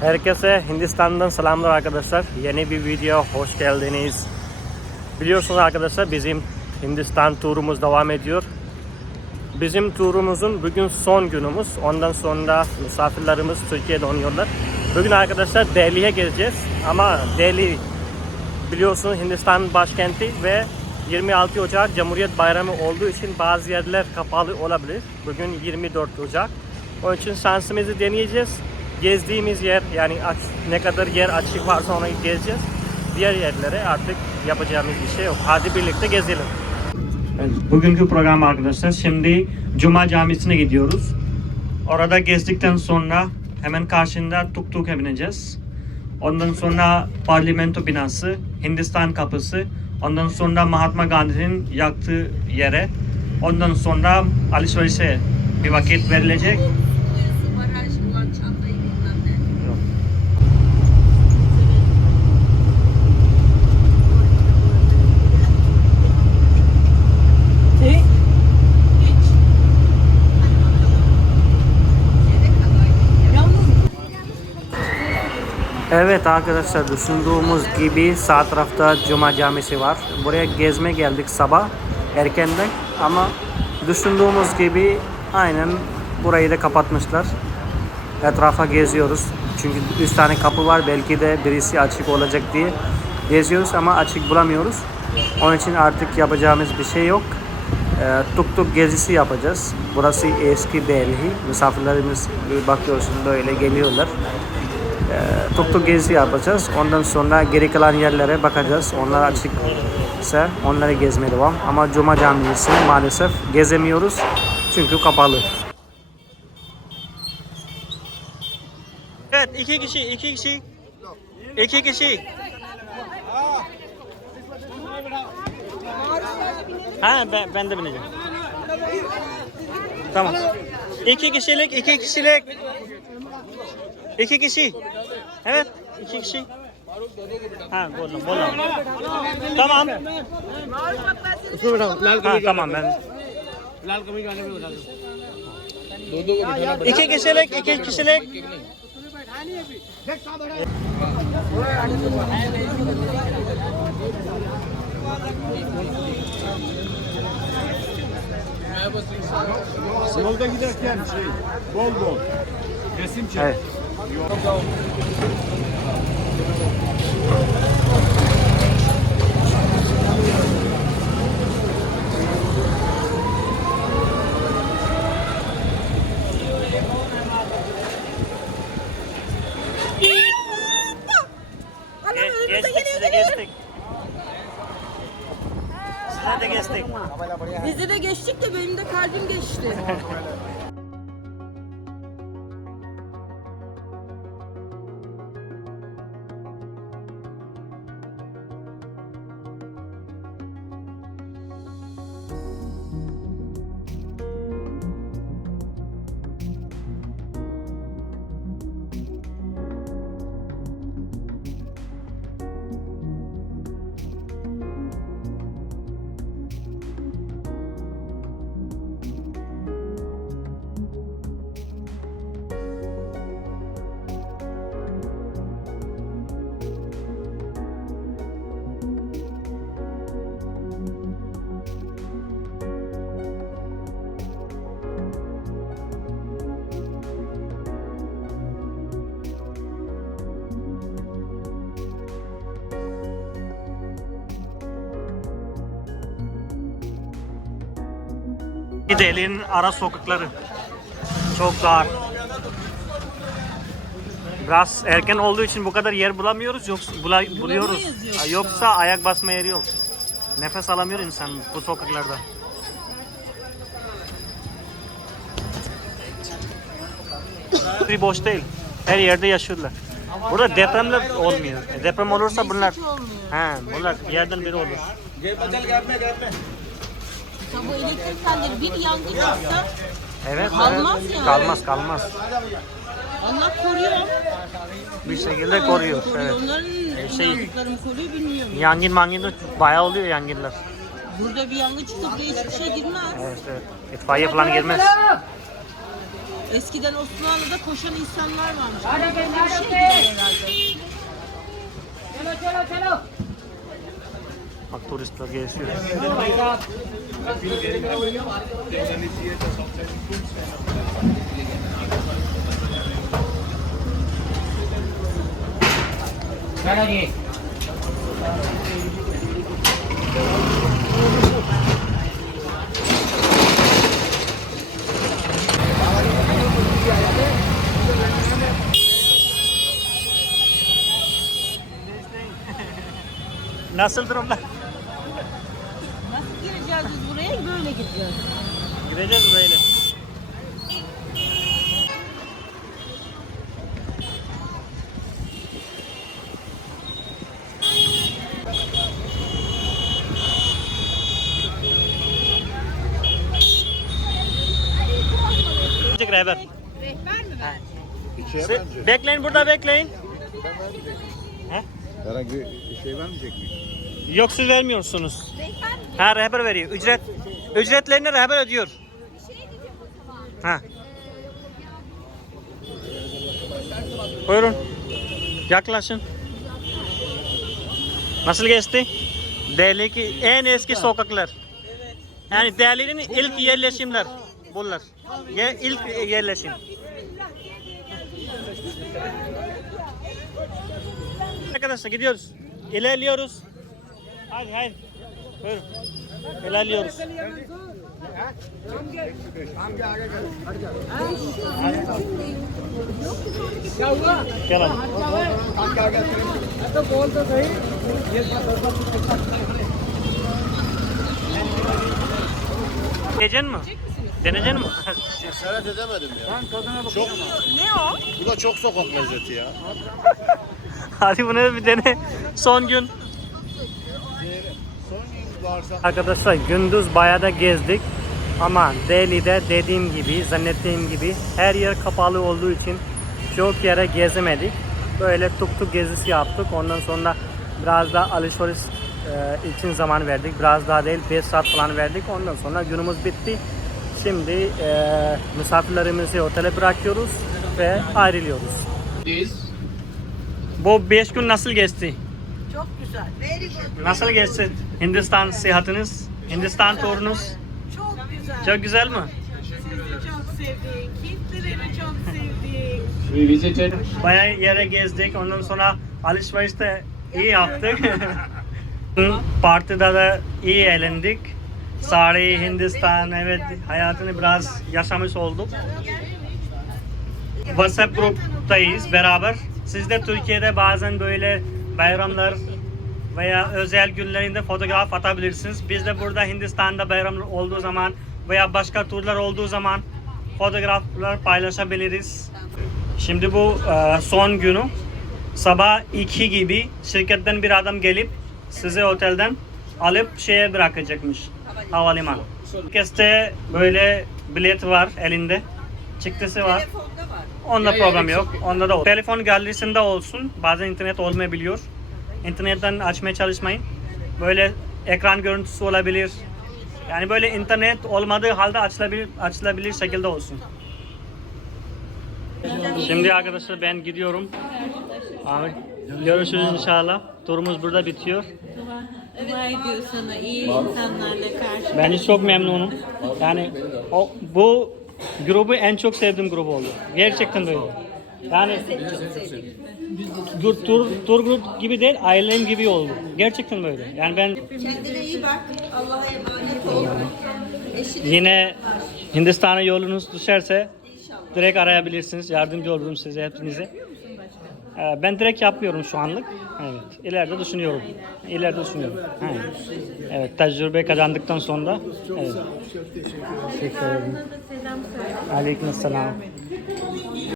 Herkese Hindistan'dan selamlar arkadaşlar. Yeni bir video hoş geldiniz. Biliyorsunuz arkadaşlar bizim Hindistan turumuz devam ediyor. Bizim turumuzun bugün son günümüz. Ondan sonra misafirlerimiz Türkiye'de oynuyorlar. Bugün arkadaşlar Delhi'ye gezeceğiz. Ama Delhi biliyorsunuz Hindistan başkenti ve 26 Ocak Cumhuriyet Bayramı olduğu için bazı yerler kapalı olabilir. Bugün 24 Ocak. Onun için şansımızı deneyeceğiz. Gezdiğimiz yer yani ne kadar yer açık varsa onu gezeceğiz. Diğer yerlere artık yapacağımız bir şey yok. Hadi birlikte gezelim. bugünkü program arkadaşlar. Şimdi Cuma Camisi'ne gidiyoruz. Orada gezdikten sonra hemen karşında tuk tuk'a bineceğiz. Ondan sonra parlamento binası, Hindistan kapısı, ondan sonra Mahatma Gandhi'nin yaktığı yere, ondan sonra alışverişe bir vakit verilecek. Evet arkadaşlar düşündüğümüz gibi sağ tarafta Cuma Camisi var. Buraya gezme geldik sabah erkenden ama düşündüğümüz gibi aynen burayı da kapatmışlar. Etrafa geziyoruz. Çünkü 3 tane kapı var belki de birisi açık olacak diye geziyoruz ama açık bulamıyoruz. Onun için artık yapacağımız bir şey yok. Ee, tuk tuk gezisi yapacağız. Burası eski Delhi. Misafirlerimiz e, bakıyorsun böyle geliyorlar. Ee, tuk gezisi yapacağız. Ondan sonra geri kalan yerlere bakacağız. Onlar açık ise onları gezmeye devam. Ama Cuma Camisi'ni maalesef gezemiyoruz. Çünkü kapalı. Evet iki kişi, iki kişi. İki kişi. Ha ben, ben de bineceğim. Tamam. İki kişilik, iki kişilik. İki kişi. Evet, iki kişi. Ha, bolla, bolla. Tamam. Ha, tamam ben. İki kişilik, iki kişilik. Yolda giderken şey bol bol resim çek. Evet. Ge- geçtik, size geçtik. Size de geçtik. bizi de geçtik de benim de kalbim geçti. Delhi'nin ara sokakları. Çok dar. Biraz erken olduğu için bu kadar yer bulamıyoruz. Yoksa bula, buluyoruz. yoksa. Yoksa ayak basma yeri yok. Nefes alamıyor insan bu sokaklarda. Bir boş değil. Her yerde yaşıyorlar. Burada depremler olmuyor. E, Deprem olursa bunlar he, bunlar bir yerden biri olur. Ya bu elektrik telleri bir yangın yapsa Evet, Kalmaz evet. yani. Kalmaz, kalmaz. Allah koruyor. Bir şekilde koruyor. Evet. Onların şey- inandıkları mı koruyor bilmiyorum. Yangın mangın da bayağı oluyor yangınlar. Burada bir yangın çıktı buraya hiçbir şey girmez. Evet, evet. İtfaiye falan girmez. Eskiden Osmanlı'da koşan insanlar varmış. Burada bir şey girmez. Tourist लगे नसल तरफ़ ना Gireceğiz biz buraya? Böyle gideceğiz. Gideceğiz böyle. Rehber. Rehber mi ver? İçeye Se- Bekleyin burada bekleyin. Herhangi bir şey vermeyecek mi? Yok siz vermiyorsunuz. Rehber mi? Ha rehber veriyor. Ücret ücretlerini rehber ödüyor. Ha. Buyurun. Yaklaşın. Nasıl geçti? Delhi'deki en eski sokaklar. Yani Delhi'nin ilk yerleşimler bunlar. Ye, ilk yerleşim. Arkadaşlar gidiyoruz. İlerliyoruz. Hadi hadi. Buyurun. İlerliyoruz. Gel hadi. Deneyeceksin mi? Deneyeceksin mi? Cesaret edemedim ya. Çok, Ne o? bu da çok sokak lezzeti ya. Hadi bunu bir dene. Son gün. Arkadaşlar gündüz bayağı da gezdik. Ama Delhi'de dediğim gibi, zannettiğim gibi her yer kapalı olduğu için çok yere gezemedik. Böyle tuk tuk gezisi yaptık. Ondan sonra biraz da alışveriş e, için zaman verdik. Biraz daha değil 5 saat falan verdik. Ondan sonra günümüz bitti. Şimdi e, misafirlerimizi otele bırakıyoruz ve ayrılıyoruz. Bu 5 gün nasıl geçti? Çok güzel. Very good. Nasıl geçti Hindistan seyahatiniz? Hindistan turunuz? Çok güzel. Çok güzel mi? Sizi çok sevdik. Hintlileri çok sevdik. We visited Bayağı yere gezdik. Ondan sonra alışveriş de iyi yaptık. Partide de iyi eğlendik. Sari, Hindistan, evet hayatını biraz yaşamış olduk. WhatsApp gruptayız beraber. Siz de Türkiye'de bazen böyle bayramlar veya özel günlerinde fotoğraf atabilirsiniz. Biz de burada Hindistan'da bayram olduğu zaman veya başka turlar olduğu zaman fotoğraflar paylaşabiliriz. Şimdi bu e, son günü sabah 2 gibi şirketten bir adam gelip sizi otelden alıp şeye bırakacakmış havalimanı. Herkeste böyle bilet var elinde. Çıktısı var. Onda problem yok. Onda da olur. Telefon galerisinde olsun. Bazen internet olmayabiliyor. İnternetten açmaya çalışmayın. Böyle ekran görüntüsü olabilir. Yani böyle internet olmadığı halde açılabilir, açılabilir şekilde olsun. Şimdi arkadaşlar ben gidiyorum. Abi görüşürüz inşallah. Turumuz burada bitiyor. Dua ediyor sana iyi insanlarla karşı. Ben çok memnunum. Yani o, bu grubu en çok sevdiğim grup oldu. Gerçekten böyle. Yani tur, tur, tur grup gibi değil, ailem gibi oldu. Gerçekten böyle. Yani ben Kendine iyi bak. Allah'a emanet ol. Eşine yine Hindistan'a yolunuz düşerse direkt arayabilirsiniz. Yardımcı olurum size hepinize. Ee, Ben direkt yapmıyorum şu anlık. Evet. İleride düşünüyorum. İleride düşünüyorum. Evet. Evet. Tecrübe kazandıktan sonra. Evet. Teşekkür ederim. Selam söyle. Aleyküm selam.